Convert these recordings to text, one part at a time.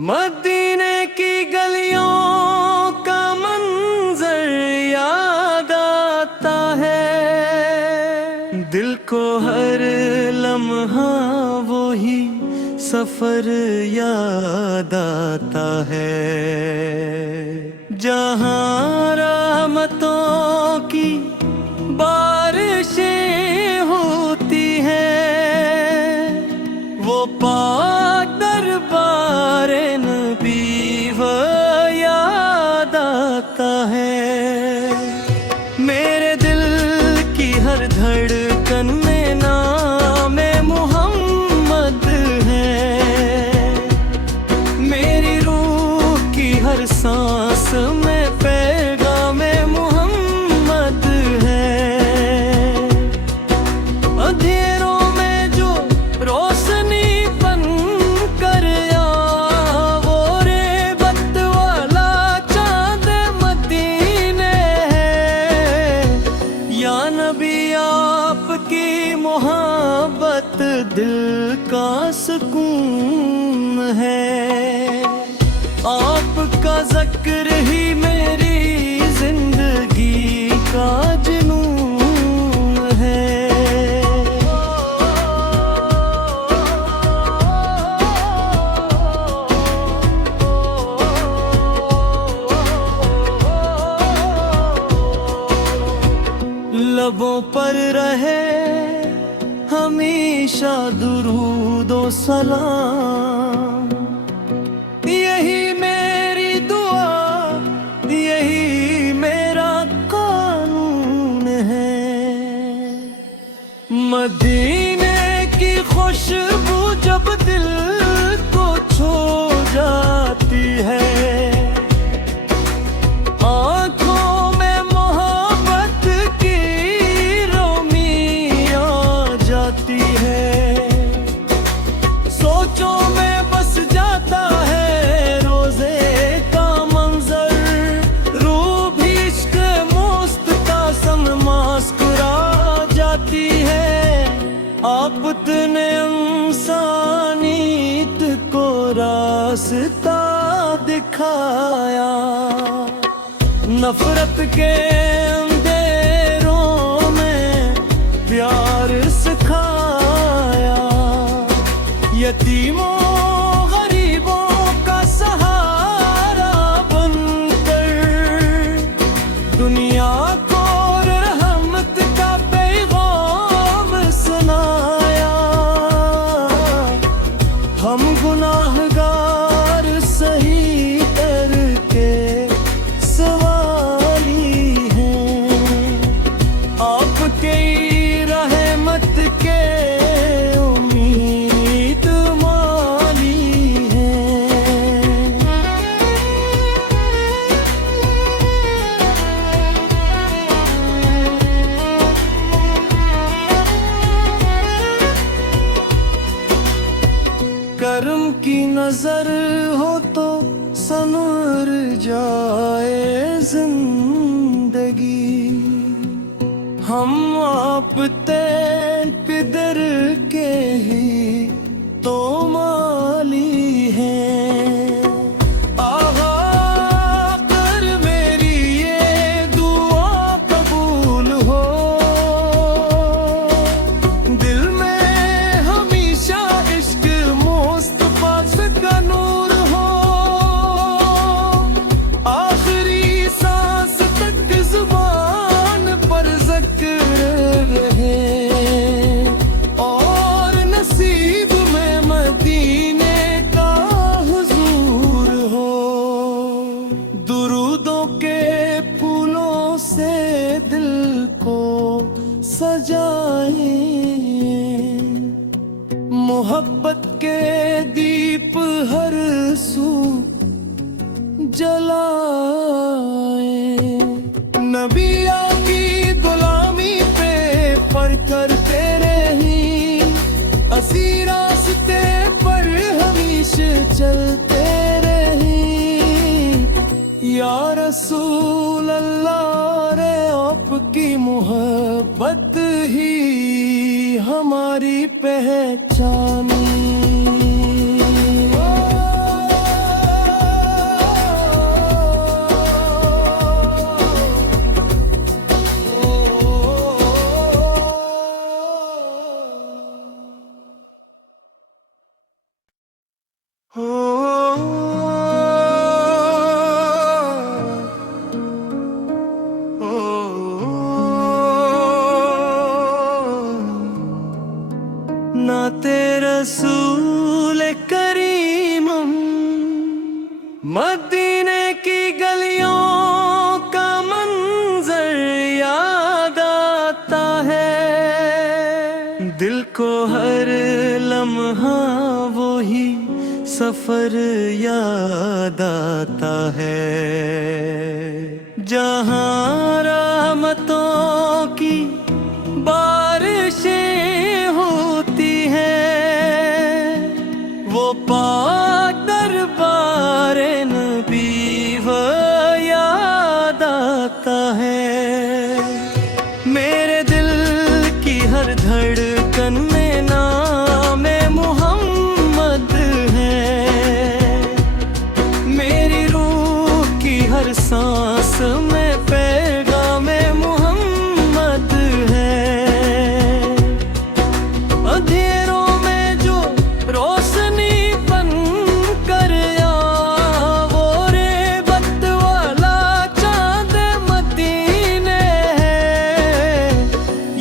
मदीने की गलियों का मंजर याद आता है, दिल को हर लम्हा वो ही सफर याद आता है। जहाँ रहमतों की बारिशें होती हैं, वो पाक दरबार नबी वो याद आता है। मेरे दिल की हर धड़कन में नामे मोहम्मद है, मेरी रूह की हर सांस में पैगामे मोहम्मद है। अंधेरों में जो रोशनी बन कर वो रेबत वाला चाँद मदीने है। या नबी आपकी मोहब्बत दिल का सुकून है, आपका ज़िक्र ही मेरी जिंदगी का जुनून है। लबों पर रहे हमेशा दुरूद व सलाम, यही मेरी दुआ, यही मेरा कानून है। मदीने की खुशबू जब दिल को छू जाती है, आँखों में मोहब्बत की रोशनी आ जाती है। सोचों में बस जाता है रोजे का मंजर, रूह भी इश्क मस्त का संग मुस्कुरा जाती है। आपने इंसानियत को रास्ता दिखाया, नफरत के अंधेरों में प्यार सिखाया। यतीमों गरीबों का सहारा बनकर दुनिया को रहमत का पैगाम सुनाया। हम गुनाहगार सही करके सवाली हैं, आपके रहमत के उम्मीद माली हैं। करम की नजर हो तो संवर जाए जिंदगी, हम आप तेन पिदर के ही तो माली हैं। आहा कर मेरी ये दुआ कबूल हो, दिल में हमेशा इश्क मुस्तफा का नूर हो। आखिरी सांस तक जुबान पर ज़िक्र रहे, और नसीब में मदीने का हुजूर हो। दुरूदों के फूलों से दिल को सजाए, मोहब्बत के दीप हर सू जलाए। नबी की गुलामी पे पर करते रही, असी रास्ते पर हमेशा चलते रही। या रसूल अल्लाह रे आपकी मोहब्बत ही हमारी पहचानी। हो नाते रसूल करीमम मदीने की गलियों का मंजर याद आता है, दिल को हर लम्हा वो ही सफर याद आता है, जहाँ रहमतों की बारिशें होती हैं, वो पाक दरबार नबी वह याद आता है। मेरे दिल की हर धड़कन में नाम मोहम्मद है, मेरी रूह की हर सांस में पैगाम मोहम्मद है। अंधेरों में जो रोशनी बन कर वो रे बत वाला चांद मदीने है,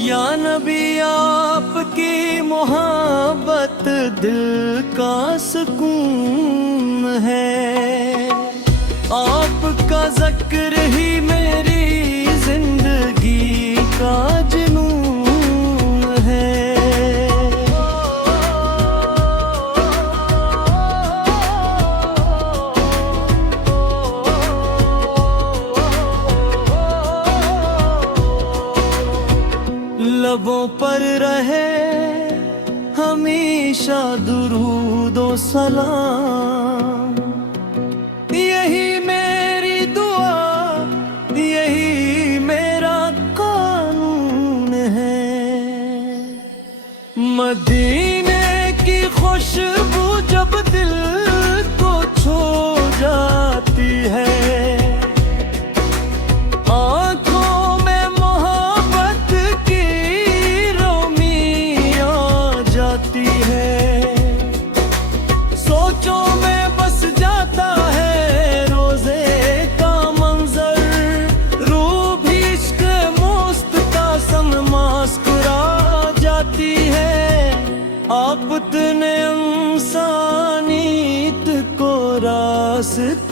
या नबी आपकी मोहब्बत दिल का सुकून है, आपका जिक्र ही मेरी जिंदगी का जुनून है। लबों पर रहे हमेशा दुरूद व सलाम, यही मेरी दुआ, यही मेरा कानून है। मदीने की खुशबू जब दिल को छू जाती है, आप इतने इंसानियत को रास्ता